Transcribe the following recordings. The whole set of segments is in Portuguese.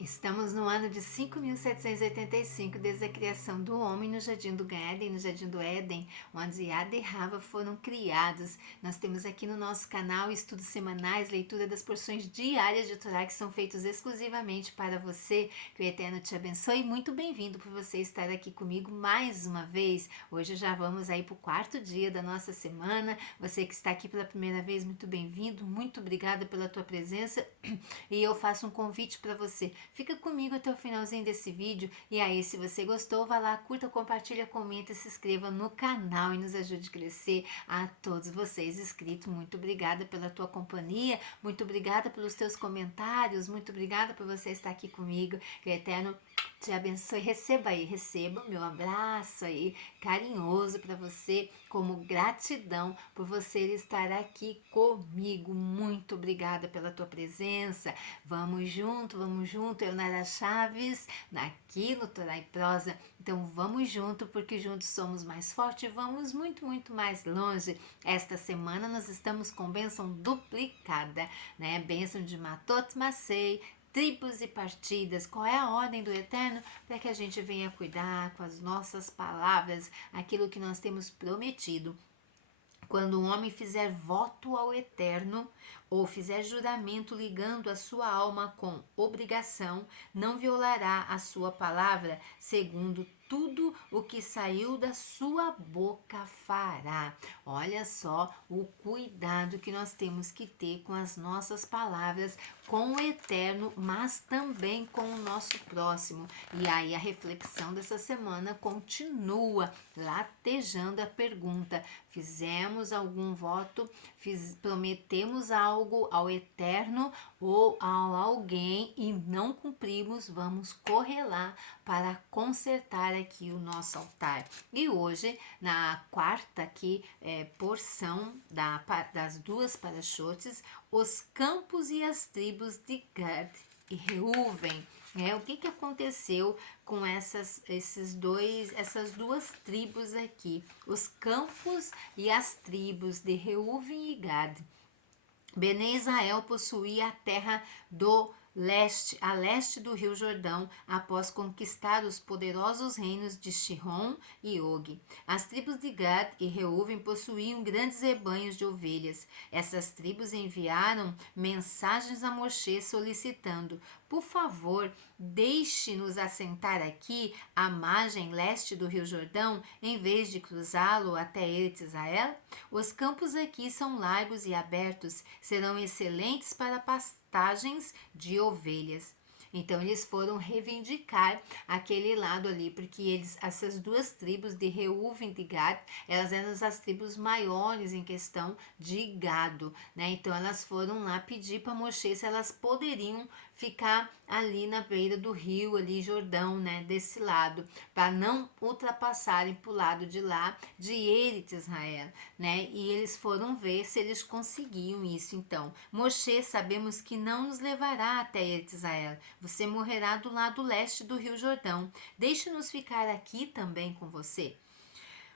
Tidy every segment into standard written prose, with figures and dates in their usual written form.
Estamos no ano de 5.785 desde a criação do homem no Jardim do Éden, onde Adão e Rava foram criados. Nós temos aqui no nosso canal estudos semanais, leitura das porções diárias de Torá que são feitos exclusivamente para você. Que o Eterno te abençoe. Muito bem-vindo por você estar aqui comigo mais uma vez. Hoje já vamos aí para o quarto dia da nossa semana. Você que está aqui pela primeira vez, muito bem-vindo. Muito obrigada pela tua presença. E eu faço um convite para você. Fica comigo até o finalzinho desse vídeo e aí, se você gostou, vá lá, curta, compartilha, comenta, se inscreva no canal e nos ajude a crescer. A todos vocês inscritos, muito obrigada pela tua companhia, muito obrigada pelos teus comentários, muito obrigada por você estar aqui comigo. Que o Eterno te abençoe. Receba meu abraço aí, carinhoso para você, como gratidão por você estar aqui comigo. Muito obrigada pela tua presença. Vamos junto, eu, Nara Chaves, aqui no Torá e Prosa. Então vamos junto, porque juntos somos mais fortes e vamos muito, muito mais longe. Esta semana nós estamos com bênção duplicada, né? Bênção de Matot Masei, tribos e partidas. Qual é a ordem do Eterno? Para que a gente venha cuidar com as nossas palavras, aquilo que nós temos prometido. Quando um homem fizer voto ao Eterno ou fizer juramento ligando a sua alma com obrigação, não violará a sua palavra, segundo tudo o que saiu da sua boca fará. Olha só o cuidado que nós temos que ter com as nossas palavras, com o Eterno, mas também com o nosso próximo. E aí a reflexão dessa semana continua latejando a pergunta: fizemos algum voto, prometemos algo ao Eterno ou a alguém e não cumprimos? Vamos correr lá para consertar aqui o nosso altar. E hoje, na quarta aqui, porção das duas parachotes, os campos e as tribos de Gad e Reuven. O que aconteceu com essas duas tribos aqui? Os campos e as tribos de Reuven e Gad. Bene Israel possuía a terra do leste, a leste do rio Jordão, após conquistar os poderosos reinos de Sihon e Og. As tribos de Gad e Reuven possuíam grandes rebanhos de ovelhas. Essas tribos enviaram mensagens a Moshe solicitando: por favor, deixe-nos assentar aqui à margem leste do rio Jordão, em vez de cruzá-lo até Eretz Israel. Os campos aqui são largos e abertos, serão excelentes para pastagens de ovelhas. Então eles foram reivindicar aquele lado ali, porque essas duas tribos de Reuven e de Gad, elas eram as tribos maiores em questão de gado, né? Então elas foram lá pedir para Moshe se elas poderiam ficar ali na beira do rio, ali Jordão, né? Desse lado, para não ultrapassarem para o lado de lá de Eretz Israel, né? E eles foram ver se eles conseguiam isso. Então, Moshe, sabemos que não nos levará até Eretz Israel. Você morrerá do lado leste do rio Jordão. Deixe-nos ficar aqui também com você.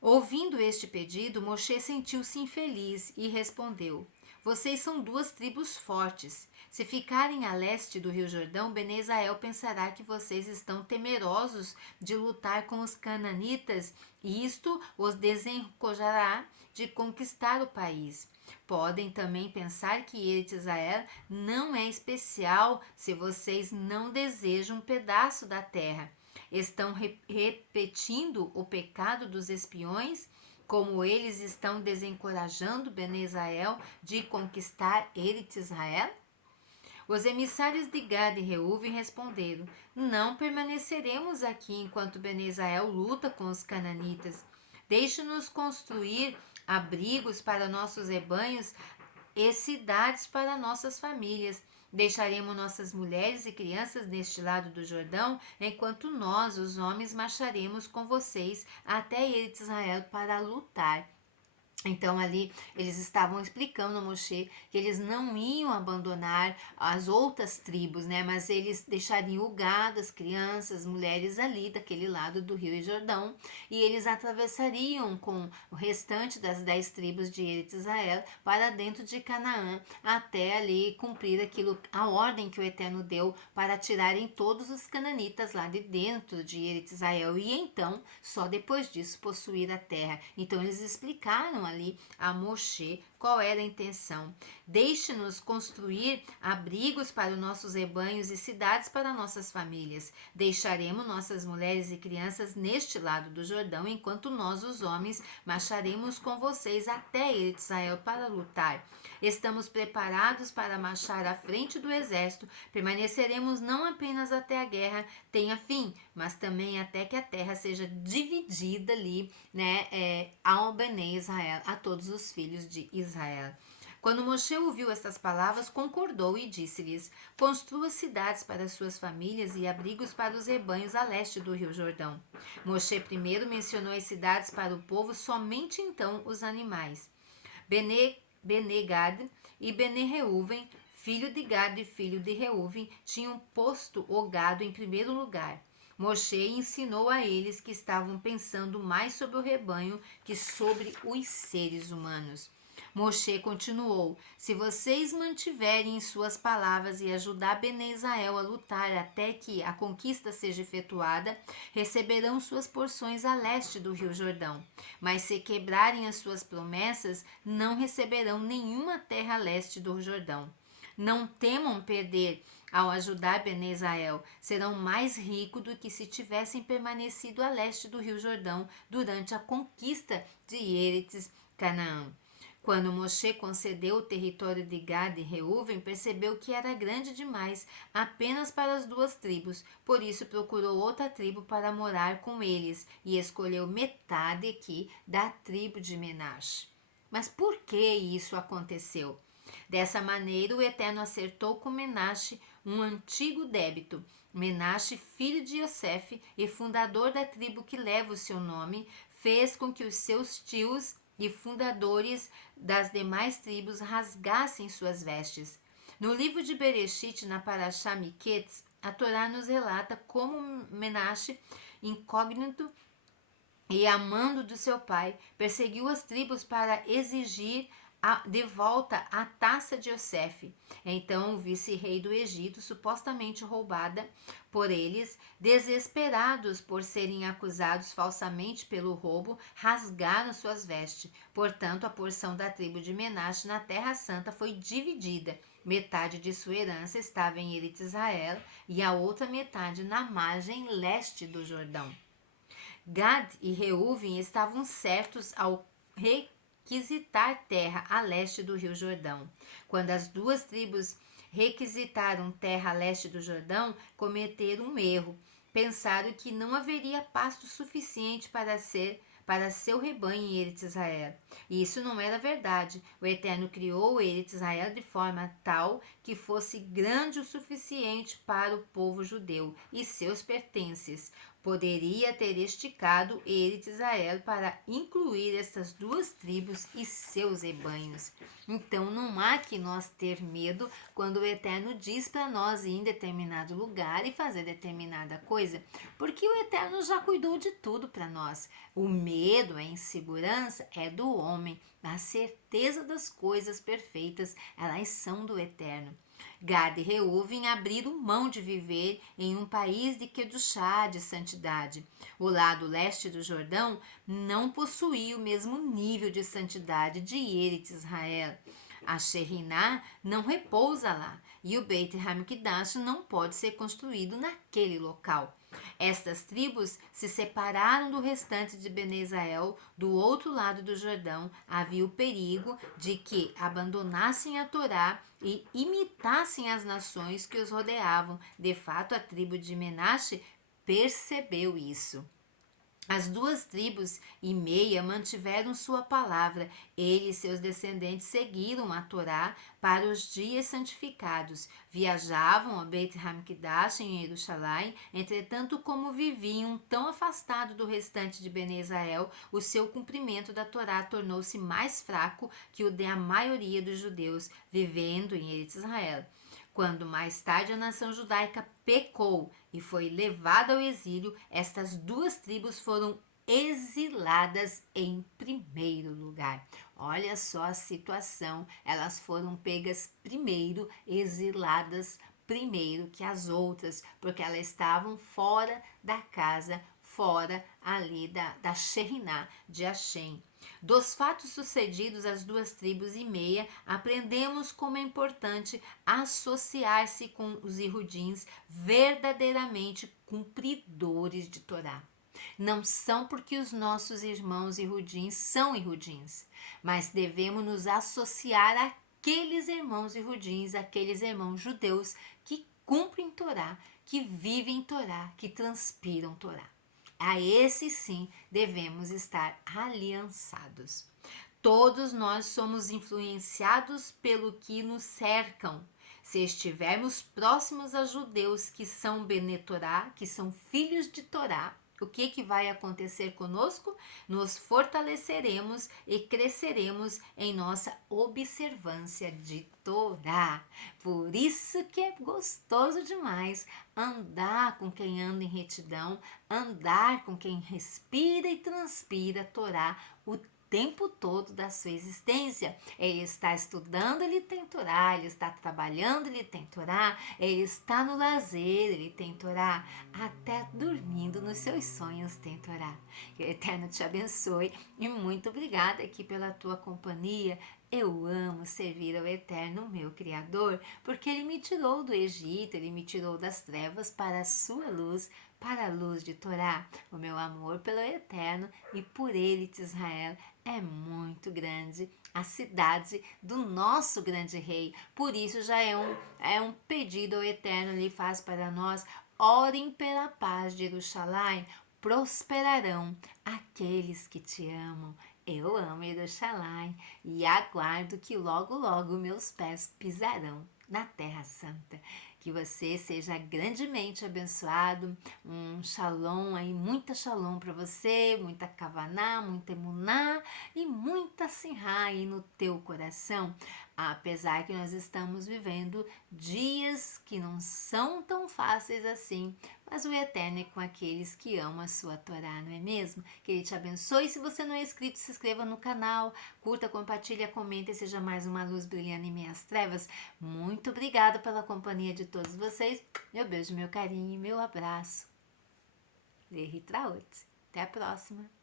Ouvindo este pedido, Moshe sentiu-se infeliz e respondeu: vocês são duas tribos fortes. Se ficarem a leste do rio Jordão, Bene Israel pensará que vocês estão temerosos de lutar com os cananitas e isto os desencorajará de conquistar o país. Podem também pensar que Eretz Israel não é especial se vocês não desejam um pedaço da terra. Estão repetindo o pecado dos espiões, como eles estão desencorajando Bene Israel de conquistar Eretz Israel? Os emissários de Gad e Reuven responderam: não permaneceremos aqui enquanto Bene Israel luta com os cananitas. Deixe-nos construir abrigos para nossos rebanhos e cidades para nossas famílias. Deixaremos nossas mulheres e crianças neste lado do Jordão, enquanto nós, os homens, marcharemos com vocês até Eretz Israel para lutar. Então ali eles estavam explicando a Moshe que eles não iam abandonar as outras tribos, né? Mas eles deixariam o gado, as crianças, as mulheres ali daquele lado do Rio Jordão, e eles atravessariam com o restante das 10 tribos de Eretz Israel para dentro de Canaã, até ali cumprir aquilo, a ordem que o Eterno deu para tirarem todos os cananitas lá de dentro de Eretz Israel, e então só depois disso possuir a terra. Então eles explicaram ali a Moshe qual era a intenção. Deixe-nos construir abrigos para os nossos rebanhos e cidades para nossas famílias. Deixaremos nossas mulheres e crianças neste lado do Jordão, enquanto nós, os homens, marcharemos com vocês até Israel para lutar. Estamos preparados para marchar à frente do exército. Permaneceremos não apenas até a guerra tenha fim, mas também até que a terra seja dividida ali, né, ao Bnei Israel, a todos os filhos de Israel. Quando Moshe ouviu estas palavras, concordou e disse-lhes: construa cidades para suas famílias e abrigos para os rebanhos a leste do rio Jordão. Moshe primeiro mencionou as cidades para o povo, somente então os animais. Bene Gad e Bene Reuven, filho de Gad e filho de Reuven, tinham posto o gado em primeiro lugar. Moshe ensinou a eles que estavam pensando mais sobre o rebanho que sobre os seres humanos. Moshe continuou: se vocês mantiverem suas palavras e ajudar Bene Israel a lutar até que a conquista seja efetuada, receberão suas porções a leste do rio Jordão. Mas se quebrarem as suas promessas, não receberão nenhuma terra a leste do Jordão. Não temam perder ao ajudar Bene Israel, serão mais ricos do que se tivessem permanecido a leste do rio Jordão durante a conquista de Eretz Canaã. Quando Moshe concedeu o território de Gad e Reuven, percebeu que era grande demais apenas para as duas tribos, por isso procurou outra tribo para morar com eles e escolheu metade aqui da tribo de Menache. Mas por que isso aconteceu? Dessa maneira, o Eterno acertou com Menache um antigo débito. Menache, filho de Yosef e fundador da tribo que leva o seu nome, fez com que os seus tios e fundadores das demais tribos rasgassem suas vestes. No livro de Bereshit, na Parashá Miketz, a Torá nos relata como Menache, incógnito e amando de seu pai, perseguiu as tribos para exigir de volta a taça de Yosef. Então o vice-rei do Egito, supostamente roubada por eles, desesperados por serem acusados falsamente pelo roubo, rasgaram suas vestes. Portanto, a porção da tribo de Menache na Terra Santa foi dividida. Metade de sua herança estava em Eretz Israel e a outra metade na margem leste do Jordão. Gad e Reuven estavam certos ao requisitar terra a leste do rio Jordão. Quando as duas tribos requisitaram terra a leste do Jordão, cometeram um erro. Pensaram que não haveria pasto suficiente para seu rebanho em Eretz Israel. E isso não era verdade. O Eterno criou Eretz Israel de forma tal que fosse grande o suficiente para o povo judeu e seus pertences. Poderia ter esticado Eretz Israel para incluir estas duas tribos e seus rebanhos. Então não há que nós ter medo quando o Eterno diz para nós ir em determinado lugar e fazer determinada coisa, porque o Eterno já cuidou de tudo para nós. O medo, a insegurança é do homem, a certeza das coisas perfeitas, elas são do Eterno. Gad e Reuven abriram mão de viver em um país de Kedushá, de santidade. O lado leste do Jordão não possuía o mesmo nível de santidade de Eretz Israel. A Sheriná não repousa lá e o Beit HaMikdash não pode ser construído naquele local. Estas tribos se separaram do restante de Bene Israel. Do outro lado do Jordão havia o perigo de que abandonassem a Torá e imitassem as nações que os rodeavam. De fato, a tribo de Menache percebeu isso. As 2,5 tribos mantiveram sua palavra. Ele e seus descendentes seguiram a Torá para os dias santificados. Viajavam a Beit Hamikdash em Jerusalém. Entretanto, como viviam tão afastados do restante de Bene Israel, o seu cumprimento da Torá tornou-se mais fraco que o da maioria dos judeus vivendo em Israel. Quando mais tarde a nação judaica pecou e foi levada ao exílio, estas 2 tribos foram exiladas em primeiro lugar. Olha só a situação, elas foram pegas primeiro, exiladas primeiro que as outras, porque elas estavam fora da casa, fora ali da Sheriná de Hashem. Dos fatos sucedidos às 2,5 tribos, aprendemos como é importante associar-se com os Yehudins verdadeiramente cumpridores de Torá. Não são porque os nossos irmãos Yehudins são Yehudins, mas devemos nos associar àqueles irmãos Yehudins, àqueles irmãos judeus que cumprem Torá, que vivem Torá, que transpiram Torá. A esses sim devemos estar aliançados. Todos nós somos influenciados pelo que nos cercam. Se estivermos próximos a judeus que são Bene Torá, que são filhos de Torá, o que vai acontecer conosco? Nos fortaleceremos e cresceremos em nossa observância de Torá. Por isso que é gostoso demais andar com quem anda em retidão, andar com quem respira e transpira Torá o tempo todo da sua existência. Ele está estudando, ele tem Torá, ele está trabalhando, ele tem Torá, ele está no lazer, ele tem Torá, até dormindo nos seus sonhos tem Torá. Que o Eterno te abençoe e muito obrigada aqui pela tua companhia. Eu amo servir ao Eterno, meu Criador, porque Ele me tirou do Egito, Ele me tirou das trevas para a sua luz, para a luz de Torá. O meu amor pelo Eterno e por Ele, de Israel, é muito grande. A cidade do nosso grande rei. Por isso já é um pedido ao Eterno, Ele faz para nós. Orem pela paz de Jerusalém, prosperarão aqueles que te amam. Eu amo Jerusalém e aguardo que logo, logo meus pés pisarão na Terra Santa. Que você seja grandemente abençoado. Um shalom aí, muita shalom para você, muita kavaná, muita emuná e muita sinhá aí no teu coração. Apesar que nós estamos vivendo dias que não são tão fáceis assim, mas o Eterno é com aqueles que amam a sua Torá, não é mesmo? Que Ele te abençoe. Se você não é inscrito, se inscreva no canal, curta, compartilha, comenta e seja mais uma luz brilhando em meias trevas. Muito obrigada pela companhia de todos vocês. Meu beijo, meu carinho, meu abraço. Lehitraot. Até a próxima.